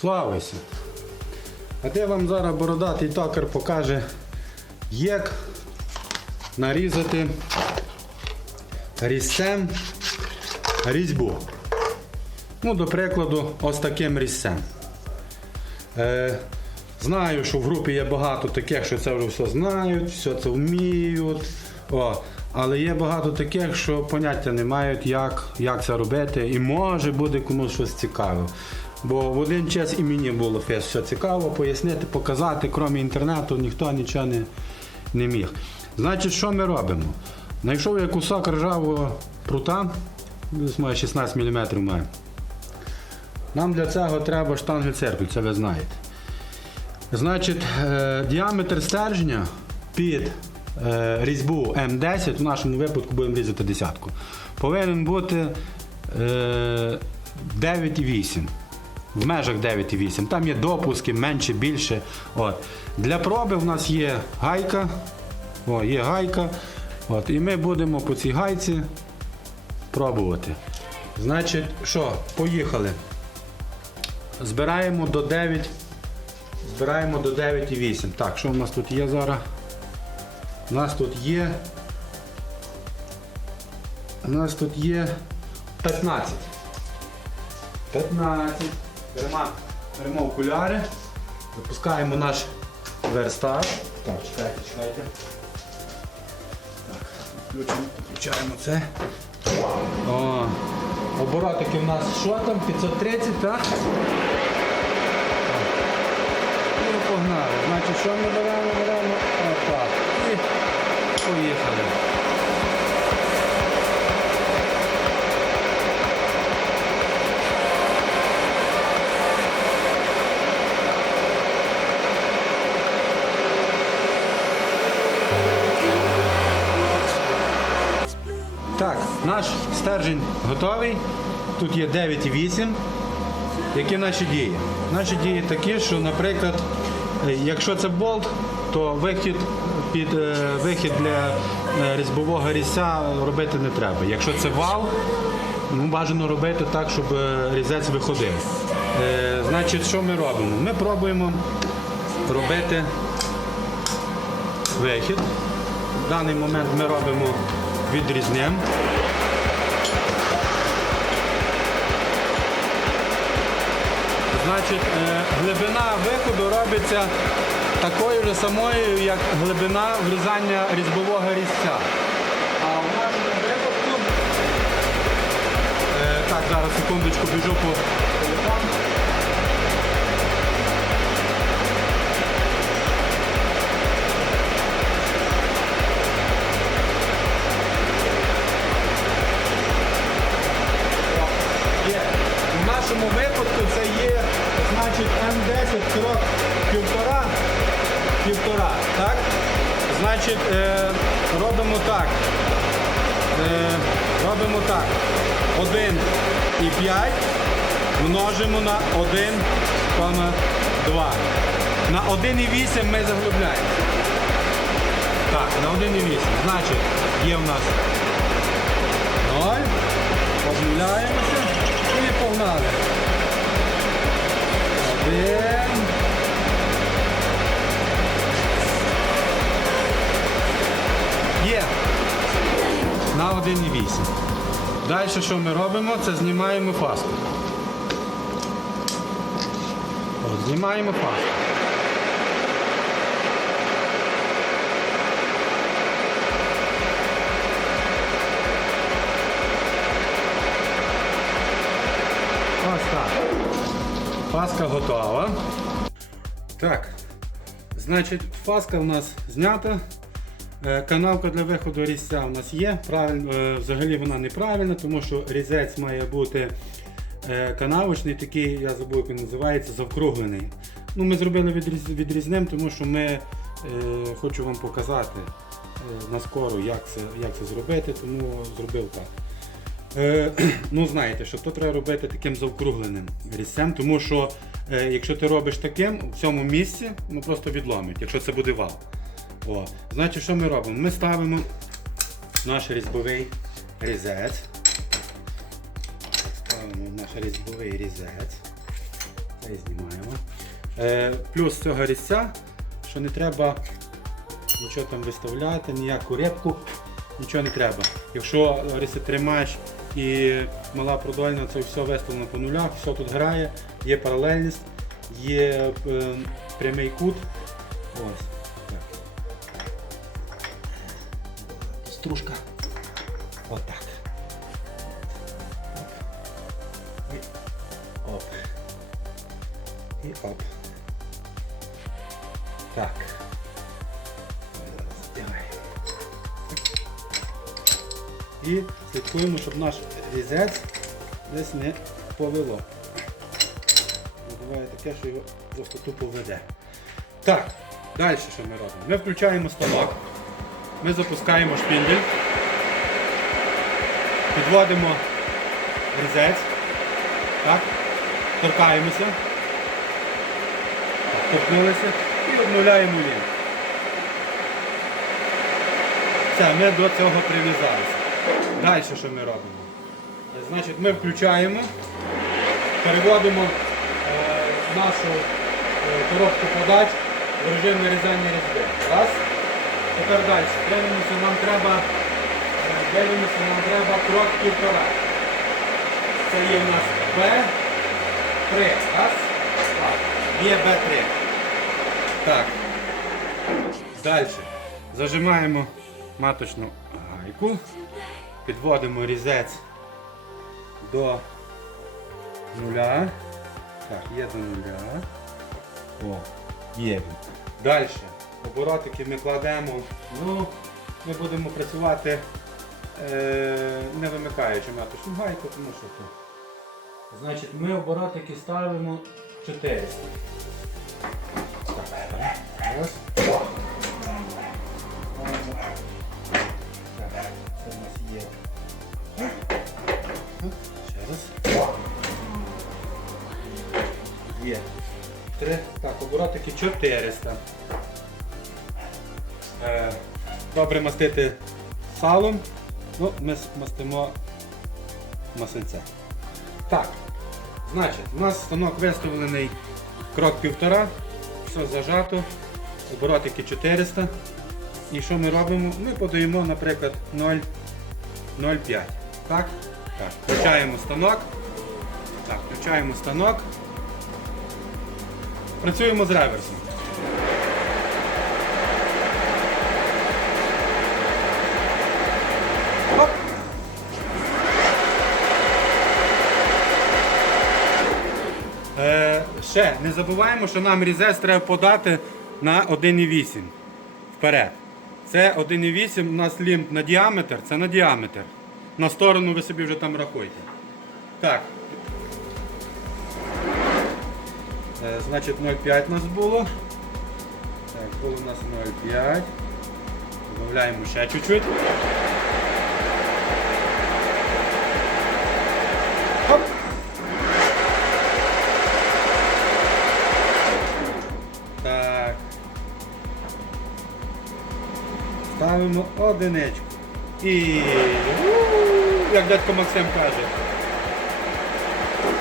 Славися. А де вам зараз бородатий токар покаже, як нарізати різцем різьбу. Ну, до прикладу, ось таким різцем. Е, знаю, що в групі є багато таких, що це вже все знають, все це вміють. О, але є багато таких, що поняття не мають, як, як це робити, і може буде комусь щось цікаве. Бо в один час і мені було все цікаво, пояснити, показати, крім інтернету, ніхто нічого не, не міг. Значить, що ми робимо? Знайшов я кусок ржавого прута, десь має 16 мм має. Нам для цього треба штангель-циркуль, це ви знаєте. Значить, е, діаметр стержня під е, різьбу М10, в нашому випадку будемо різати десятку, повинен бути е, 9,8. В межах 9,8. Там є допуски, менше, більше. От. Для проби в нас є гайка. О, є гайка. От. І ми будемо по цій гайці пробувати. Значить, що, поїхали. Збираємо до 9. Збираємо до 9,8. Так, що у нас тут є зараз? У нас тут є. У нас тут є 15. 15. Беремо, беремо окуляри. Запускаємо наш верстак. Так, чекайте, чекайте. Включаємо це. О, оборотики у нас що там? 530, так? І погнали. Значить, що ми беремо? Беремо отак. І поїхали. Наш стержень готовий. Тут є 9,8. Які наші дії? Наші дії такі, що, наприклад, е, якщо це болт, то вихід під е, вихід для е, різьбового різця робити не треба. Якщо це вал, ну, бажано робити так, щоб різець виходив. Значить, що ми робимо? Ми пробуємо робити вихід. В даний момент ми робимо відрізним. Значить, е, глибина виходу робиться такою ж самою, як глибина врізання різьбового різця. А в нашому випадку, е, так, зараз секундочку біжу по випадку це є, значить, М10 крок півтора, півтора, так? Значить, е, робимо так. Е, робимо так. 1,5 множимо на 1,2. На 1,8 ми заглубляємо. Так, на 1,8. Значить, є в нас 0. Обнуляємося і погнали. Один. Є. На 1,8. Далі що ми робимо? Це знімаємо фаску. От, знімаємо фаску. Ось так. Фаска готова. Так. Значить, фаска у нас знята. Е, Канавка для виходу різця у нас є. Правильно, е, взагалі вона неправильна, тому що різець має бути е, канавочний, такий, я забув, як він називається, завкруглений. Ну, Ми зробили відріз, відрізним, тому що ми е, хочу вам показати е, на скору, як це, як це зробити, тому зробив так. Е, ну, знаєте, що то треба робити таким завкругленим різцем, тому що е, якщо ти робиш таким, в цьому місці ну, просто відломить, якщо це буде вал. О, значить, що ми робимо? Ми ставимо наш різьбовий різець. Ставимо наш різьбовий різець. Це знімаємо. Е, плюс цього різця, що не треба нічого там виставляти, ніяку репку, нічого не треба. Якщо риси тримаєш і мала продольна, це все виставлено по нулях, все тут грає, є паралельність, є е, прямий кут. Ось. І слідкуємо, щоб наш різець десь не повело. Ну, Буває таке, що його просто тупо веде. Так, далі що ми робимо? Ми включаємо станок, ми запускаємо шпіндель, підводимо різець, так, торкаємося, торкнулися і обнуляємо лінію. Все, ми до цього прив'язалися. Далі що ми робимо? Значить, ми включаємо, переводимо е, нашу е, коробку подач в режим нарізання різьби. Раз. Тепер далі. Дивимося, нам треба, е, дивимося, нам треба крок півтора. Це є в нас Б3. Раз. Є Б3. Так. Далі. Зажимаємо маточну гайку. Підводимо різець до нуля. Так, є до нуля. О, є він. Далі. Оборотики ми кладемо. Ну, ми будемо працювати е, не вимикаючи маточну гайку, тому що то. Значить, ми оборотики ставимо 400. Так, раз. Це у нас є. Є. Три. Так, оборотики 400. Е, добре мастити салом. Ну, ми мастимо масельце. Так. Значить, у нас станок виставлений крок півтора, все зажато, оборотики 400. І що ми робимо? Ми подаємо, наприклад, 0, 0,5. Так? Так. Включаємо станок. Так, включаємо станок. Працюємо з реверсом. Оп. Е, ще не забуваємо, що нам різець треба подати на 1,8 вперед. Це 1,8 у нас лімб на діаметр, це на діаметр. На сторону ви собі вже там рахуйте. Так. Е, значить 0,5 у нас було. Так, було у нас 0,5. Додаємо ще чуть-чуть. Одиничку. І. Як дядько Максим каже.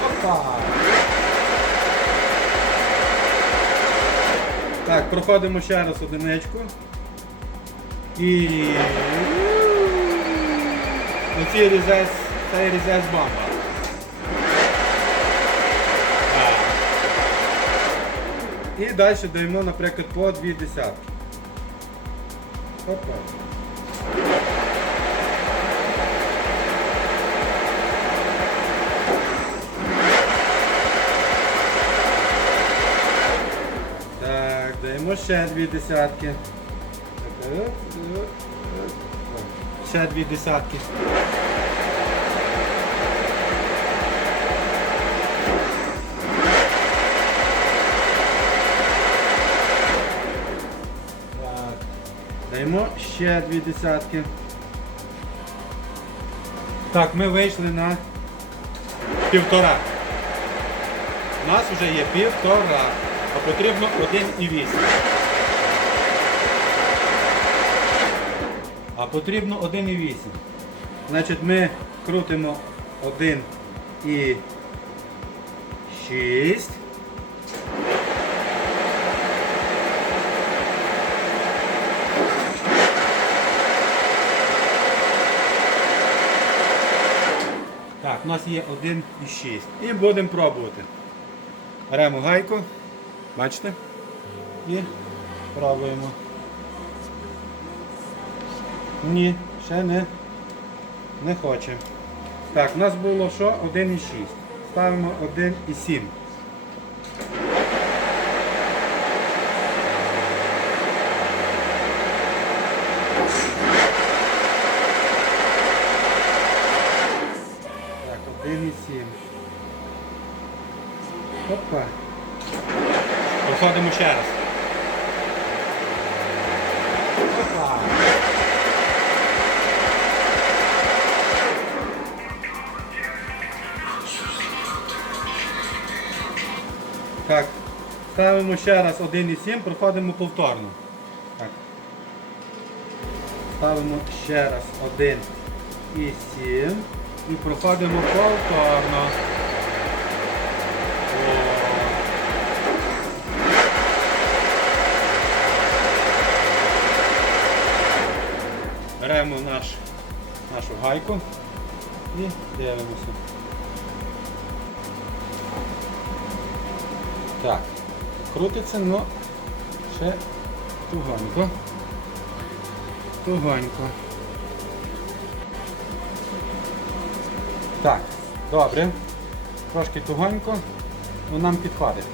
Опа. Так, проходимо ще раз одиничку. І. Оці різець, цей різець бамба. І далі даємо, наприклад, по дві десятки. Опа. Так, ще дві десятки. Ще дві десятки. Так. Даємо ще дві десятки. Так, ми вийшли на півтора. У нас вже є півтора, потрібно 1,8. А потрібно 1,8. Значить, ми крутимо 1,6. Так, у нас є 1,6. І будемо пробувати. Беремо гайку. Бачите? І пробуємо. Ні, ще не, не хоче. Так, у нас було що? 1,6. Ставимо 1,7. Так, 1,7. Опа. Проходимо ще раз. Так, ставимо ще раз 1,7, проходимо повторно. Так. Ставимо ще раз 1,7 і проходимо повторно. Беремо наш, нашу гайку і дивимося. Так, крутиться, але ще тугонько. Тугонько. Так, добре. Трошки тугонько, але нам підходить.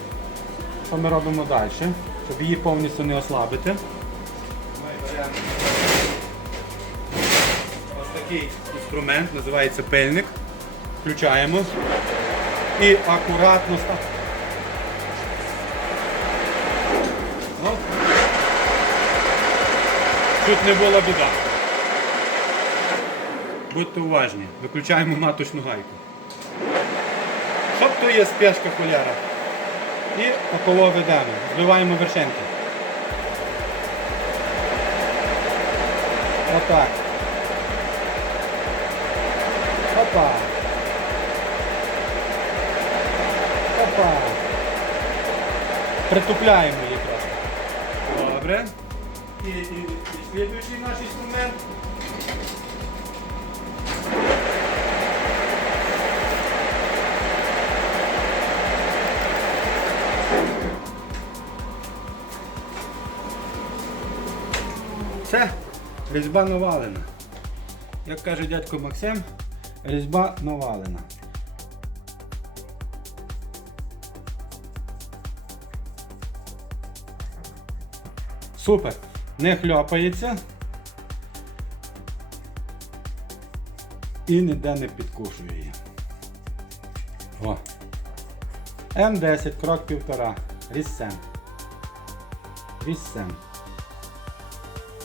Що ми робимо далі? Щоб її повністю не ослабити. Ми беремо такий інструмент, називається пильник. Включаємо і акуратно ставимо. Ну, Тут не була біда. Будьте уважні, виключаємо маточну гайку. Щоб то є спешка хуляра. І около ведемо. Збиваємо вершинки. Отак. Опа. Опа. Притупляємо її просто. Добре. І, і, і слідуючий наш інструмент. Це різьба навалена. Як каже дядько Максим, різьба навалена. Супер. Не хльопається. І ніде не підкушує її. О. М10, крок півтора. Різсем. Різсем.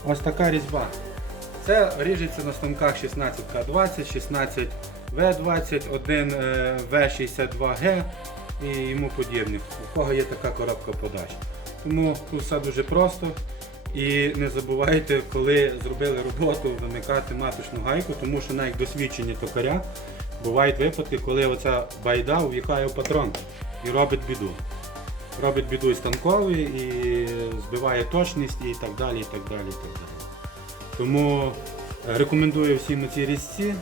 Ось така різьба. Це ріжеться на станках 16К20, 16В20, 1 В62Г і йому подібних. У кого є така коробка подач. Тому тут все дуже просто. І не забувайте, коли зробили роботу, вимикати маточну гайку, тому що навіть досвідчені токаря бувають випадки, коли оця байда увікає в патрон і робить біду. Робить біду і станковий, і збиває точність і так далі. і так далі, і так далі. Тому е, рекомендую всім ці різці.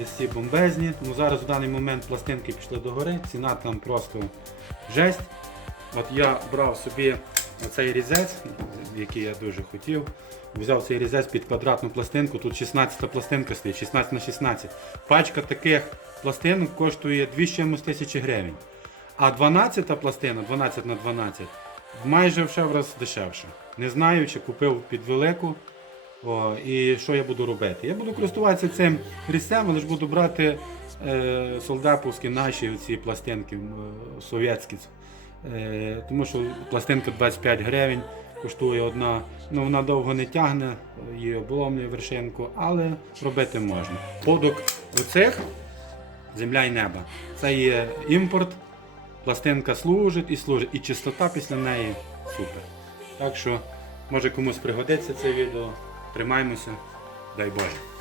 Різці бомбезні. Тому зараз в даний момент пластинки пішли догори, ціна там просто жесть. От я брав собі оцей різець, який я дуже хотів. Взяв цей різець під квадратну пластинку. Тут 16 пластинка стоїть, 16 на 16. Пачка таких пластинок коштує 2 чимось тисячі гривень. А 12 пластина, 12 на 12, майже в раз дешевше. Не знаю, чи купив під велику. О, і що я буду робити? Я буду користуватися цим різцем, але ж буду брати е, солдаповські наші ці пластинки е, совєтські. Е, тому що пластинка 25 гривень коштує одна. Ну, вона довго не тягне, її обломлює вершинку, але робити можна. Подок оцих земля і небо. Це є імпорт, пластинка служить і служить, і чистота після неї супер. Так що, може комусь пригодиться це відео. Тримаймося, дай Боже.